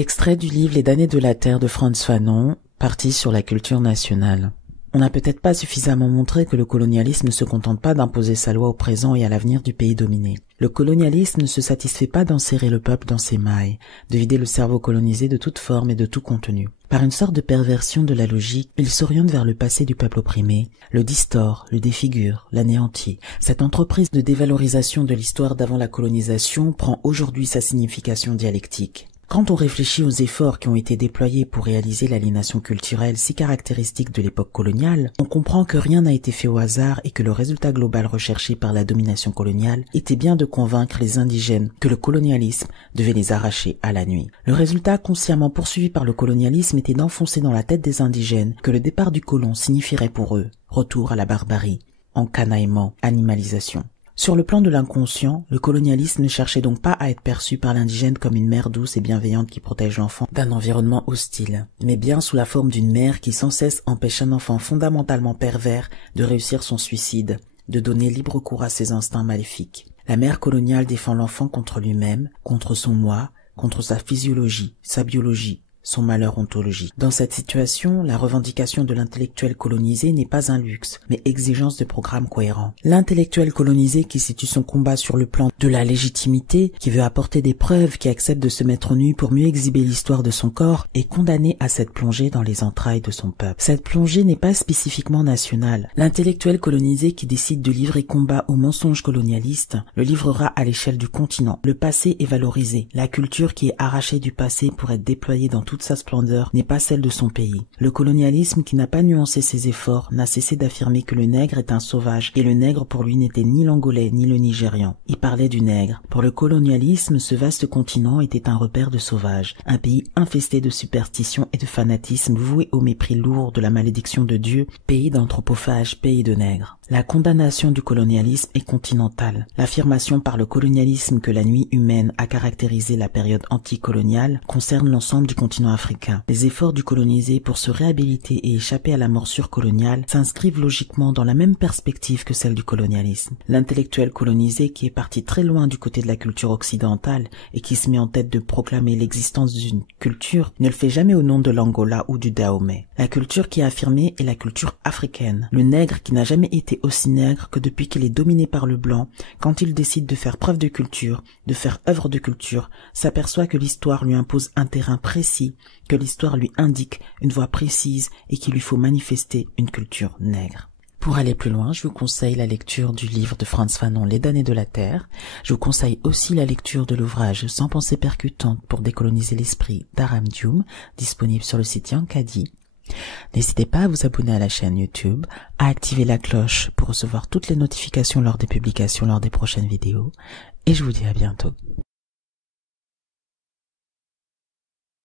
Extrait du livre Les damnés de la terre de Frantz Fanon, partie sur la culture nationale. On n'a peut-être pas suffisamment montré que le colonialisme ne se contente pas d'imposer sa loi au présent et à l'avenir du pays dominé. Le colonialisme ne se satisfait pas d'enserrer le peuple dans ses mailles, de vider le cerveau colonisé de toute forme et de tout contenu. Par une sorte de perversion de la logique, il s'oriente vers le passé du peuple opprimé, le distord, le défigure, l'anéantit. Cette entreprise de dévalorisation de l'histoire d'avant la colonisation prend aujourd'hui sa signification dialectique. Quand on réfléchit aux efforts qui ont été déployés pour réaliser l'aliénation culturelle si caractéristique de l'époque coloniale, on comprend que rien n'a été fait au hasard et que le résultat global recherché par la domination coloniale était bien de convaincre les indigènes que le colonialisme devait les arracher à la nuit. Le résultat consciemment poursuivi par le colonialisme était d'enfoncer dans la tête des indigènes que le départ du colon signifierait pour eux retour à la barbarie, encanaillement, animalisation. Sur le plan de l'inconscient, le colonialisme ne cherchait donc pas à être perçu par l'indigène comme une mère douce et bienveillante qui protège l'enfant d'un environnement hostile, mais bien sous la forme d'une mère qui sans cesse empêche un enfant fondamentalement pervers de réussir son suicide, de donner libre cours à ses instincts maléfiques. La mère coloniale défend l'enfant contre lui-même, contre son moi, contre sa physiologie, sa biologie, son malheur ontologique. Dans cette situation, la revendication de l'intellectuel colonisé n'est pas un luxe, mais exigence de programme cohérent. L'intellectuel colonisé qui situe son combat sur le plan de la légitimité, qui veut apporter des preuves, qui accepte de se mettre nu pour mieux exhiber l'histoire de son corps, est condamné à cette plongée dans les entrailles de son peuple. Cette plongée n'est pas spécifiquement nationale. L'intellectuel colonisé qui décide de livrer combat au mensonge colonialiste le livrera à l'échelle du continent. Le passé est valorisé. La culture qui est arrachée du passé pour être déployée dans toute sa splendeur n'est pas celle de son pays. Le colonialisme qui n'a pas nuancé ses efforts n'a cessé d'affirmer que le nègre est un sauvage et le nègre pour lui n'était ni l'angolais ni le nigérian. Il parlait du nègre. Pour le colonialisme, ce vaste continent était un repère de sauvages, un pays infesté de superstitions et de fanatisme voué au mépris lourd de la malédiction de Dieu, pays d'anthropophages, pays de nègres. La condamnation du colonialisme est continentale. L'affirmation par le colonialisme que la nuit humaine a caractérisé la période anticoloniale concerne l'ensemble du continent africain. Les efforts du colonisé pour se réhabiliter et échapper à la morsure coloniale s'inscrivent logiquement dans la même perspective que celle du colonialisme. L'intellectuel colonisé qui est parti très loin du côté de la culture occidentale et qui se met en tête de proclamer l'existence d'une culture ne le fait jamais au nom de l'Angola ou du Dahomey. La culture qui est affirmée est la culture africaine. Le nègre qui n'a jamais été aussi nègre que depuis qu'il est dominé par le blanc, quand il décide de faire preuve de culture, de faire œuvre de culture, s'aperçoit que l'histoire lui impose un terrain précis, que l'histoire lui indique une voie précise et qu'il lui faut manifester une culture nègre. Pour aller plus loin, je vous conseille la lecture du livre de Frantz Fanon, Les damnés de la terre. Je vous conseille aussi la lecture de l'ouvrage Sans pensée percutante pour décoloniser l'esprit d'Aram Dioum, disponible sur le site Yankadi. N'hésitez pas à vous abonner à la chaîne YouTube, à activer la cloche pour recevoir toutes les notifications lors des publications lors des prochaines vidéos, et je vous dis à bientôt.